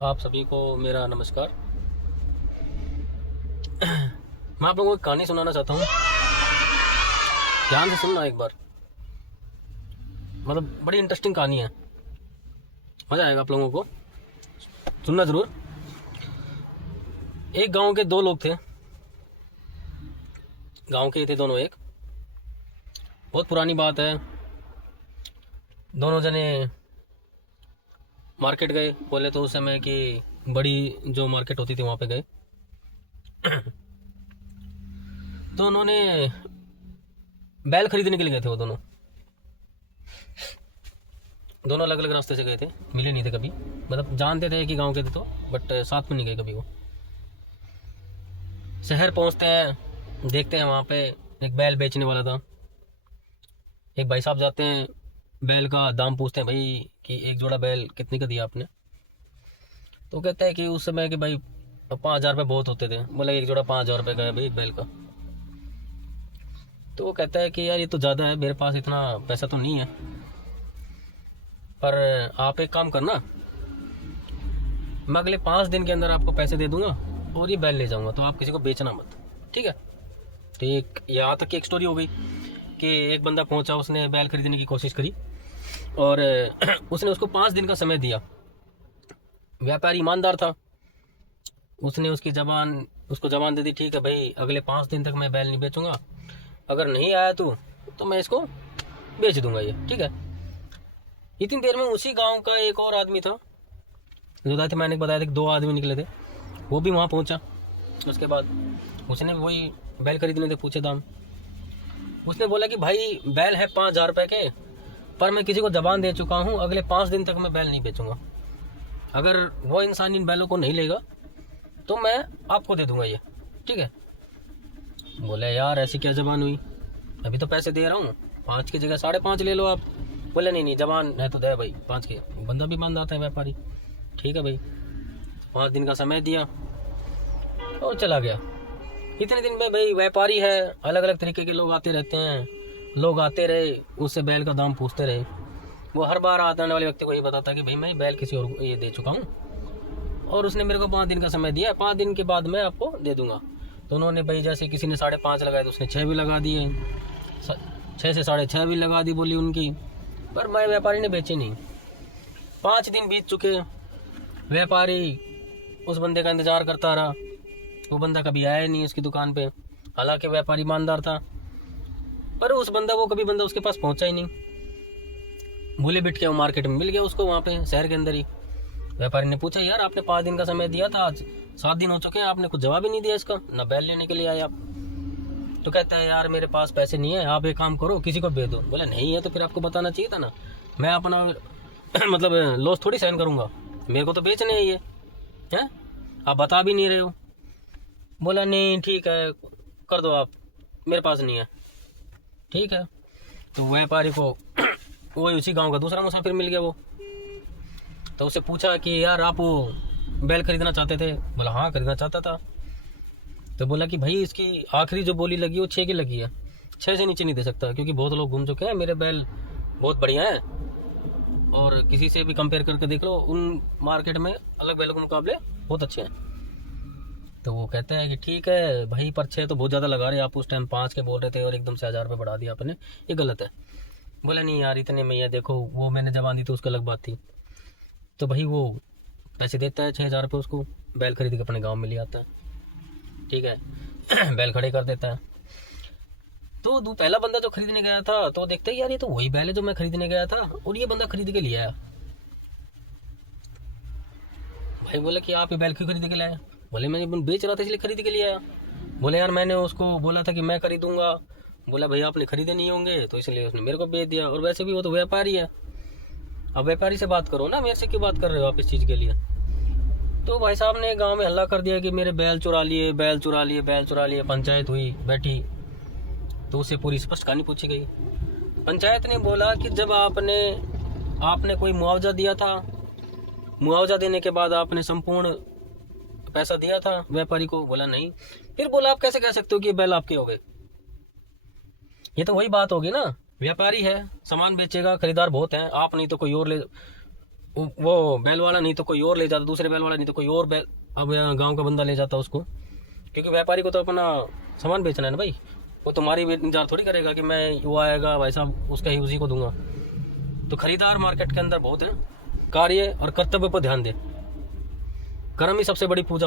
आप सभी को मेरा नमस्कार। मैं आप लोगों को एक कहानी सुनाना चाहता हूँ। ध्यान से सुनना एक बार। मतलब बड़ी इंटरेस्टिंग कहानी है, मज़ा आएगा आप लोगों को, सुनना ज़रूर। एक गांव के दो लोग थे। गांव के थे दोनों। एक बहुत पुरानी बात है। दोनों जने मार्केट गए। बोले तो उस समय की बड़ी जो मार्केट होती थी वहाँ पे गए। तो उन्होंने बैल खरीदने के लिए गए थे। वो दोनों दोनों अलग अलग रास्ते से गए थे, मिले नहीं थे कभी। मतलब जानते थे कि गांव के थे तो, बट साथ में नहीं गए कभी। वो शहर पहुंचते हैं, देखते हैं वहाँ पे एक बैल बेचने वाला था। एक भाई साहब जाते हैं, बैल का दाम पूछते हैं, भाई कि एक जोड़ा बैल कितने का दिया आपने। तो कहता है कि उस समय के भाई 5,000 रुपये बहुत होते थे। बोला एक जोड़ा 5,000 रुपये का है भाई एक बैल का। तो वो कहता है कि यार ये तो ज़्यादा है, मेरे पास इतना पैसा तो नहीं है, पर आप एक काम करना, मैं अगले 5 दिन के अंदर आपको पैसे दे दूंगा और ये बैल ले जाऊंगा, तो आप किसी को बेचना मत, ठीक है। तो एक यहाँ तक की एक स्टोरी हो गई कि एक बंदा पहुंचा, उसने बैल खरीदने की कोशिश करी और उसने उसको 5 दिन का समय दिया। व्यापारी ईमानदार था, उसने उसको जबान दे दी, ठीक है भाई अगले 5 दिन तक मैं बैल नहीं बेचूंगा, अगर नहीं आया तो मैं इसको बेच दूंगा ये, ठीक है। इतनी देर में उसी गांव का एक और आदमी था। जो था मैंने बताया था कि 2 आदमी निकले थे, वो भी वहाँ पहुंचा। उसके बाद उसने वही बैल खरीदने थे, पूछे दाम। उसने बोला कि भाई बैल है 5,000 रुपये के, पर मैं किसी को जबान दे चुका हूँ, अगले 5 दिन तक मैं बैल नहीं बेचूंगा। अगर वो इंसान इन बैलों को नहीं लेगा तो मैं आपको दे दूंगा ये, ठीक है। बोले यार ऐसी क्या जबान हुई, अभी तो पैसे दे रहा हूँ, 5 की जगह 5.5 ले लो आप। बोले नहीं नहीं, जबान है तो दे भाई 5 के। बंदा भी मान जाता है व्यापारी, ठीक है भाई। 5 दिन का समय दिया और चला गया। इतने दिन में भाई व्यापारी है, अलग अलग तरीके के लोग आते रहते हैं। लोग आते रहे, उससे बैल का दाम पूछते रहे। वो हर बार आने वाले व्यक्ति को ये बताता कि भाई मैं बैल किसी और को ये दे चुका हूँ और उसने मेरे को 5 दिन का समय दिया, 5 दिन के बाद मैं आपको दे दूंगा। तो उन्होंने भाई जैसे किसी ने 5.5 लगाए तो उसने 6 भी लगा दिए, 6 से 6.5 भी लगा दी बोली उनकी, पर मैं व्यापारी ने बेचे नहीं। 5 दिन बीत चुके, व्यापारी उस बंदे का इंतज़ार करता रहा। वो बंदा कभी आया नहीं उसकी दुकान पे। हालांकि व्यापारी ईमानदार था, पर वो कभी बंदा उसके पास पहुंचा ही नहीं। भूले बिट के वो मार्केट में मिल गया उसको, वहाँ पे शहर के अंदर ही। व्यापारी ने पूछा यार आपने 5 दिन का समय दिया था, आज 7 दिन हो चुके हैं, आपने कुछ जवाब ही नहीं दिया इसका, ना बैल लेने के लिए आए आप। तो कहता है यार मेरे पास पैसे नहीं है, आप एक काम करो किसी को भेज दो। बोला नहीं है तो फिर आपको बताना चाहिए था ना, मैं अपना मतलब लॉस थोड़ी सहन करूंगा, मेरे को तो बेचने है ये, है आप बता भी नहीं रहे हो। बोला नहीं ठीक है कर दो आप, मेरे पास नहीं है, ठीक है। तो व्यापारी को वही उसी गांव का दूसरा मुसाफिर मिल गया वो। तो उससे पूछा कि यार आप वो बैल खरीदना चाहते थे। बोला हाँ खरीदना चाहता था। तो बोला कि भाई इसकी आखिरी जो बोली लगी वो 6 की लगी है, 6 से नीचे नहीं दे सकता, क्योंकि बहुत लोग घूम चुके हैं, मेरे बैल बहुत बढ़िया है और किसी से भी कंपेयर करके देख लो उन मार्केट में अलग बैलों के मुकाबले बहुत अच्छे हैं। तो वो कहते हैं कि ठीक है भाई, पर 6 तो बहुत ज़्यादा लगा रहे, आप उस टाइम 5 के बोल रहे थे और एकदम से 1,000 रुपये बढ़ा दिया आपने, ये गलत है। बोला नहीं यार इतने में ही, देखो वो मैंने जबान दी तो उसका अलग बात थी। तो भाई वो पैसे देता है 6,000 रुपये उसको, बैल खरीद के अपने गाँव में ले आता है, ठीक है। बैल खड़े कर देता है। तो पहला बंदा जो खरीदने गया था तो देखते ही यार ये तो वही बैल है जो मैं खरीदने गया था, और ये बंदा खरीद के लिया आया। भाई बोले कि आप ये बैल क्यों खरीद के लाया। बोले मैं बेच रहा था इसलिए खरीद के लिए आया। बोले यार मैंने उसको बोला था कि मैं खरीदूंगा। बोला भाई आपने खरीदे नहीं होंगे तो इसलिए उसने मेरे को बेच दिया, और वैसे भी वो तो व्यापारी है, अब व्यापारी से बात करो ना, मेरे से क्यों बात कर रहे हो आप इस चीज़ के लिए। तो भाई साहब ने गांव में हल्ला कर दिया कि मेरे बैल चुरा लिए, बैल चुरा लिए, बैल चुरा लिए। पंचायत हुई बैठी तो उससे पूरी स्पष्ट कहानी पूछी गई। पंचायत ने बोला कि जब आपने कोई मुआवजा दिया था, मुआवजा देने के बाद आपने संपूर्ण पैसा दिया था व्यापारी को। बोला नहीं। फिर बोला आप कैसे कह सकते हो कि बैल आपके हो गए। ये तो वही बात होगी ना, व्यापारी है, सामान बेचेगा, खरीदार बहुत हैं, आप नहीं तो कोई और ले, वो बैल वाला नहीं तो कोई और ले जाता, दूसरे बैल वाला नहीं तो कोई और बैल, अब यहाँ गाँव का बंदा ले जाता उसको, क्योंकि व्यापारी को तो अपना सामान बेचना है ना भाई। वो तुम्हारी इंतजार थोड़ी करेगा कि मैं वो आएगा भाई साहब उसका ही उसी को दूंगा। तो खरीदार मार्केट के अंदर बहुत है, कार्य और कर्तव्य पर ध्यान दे। कर्म ही सबसे बड़ी पूजा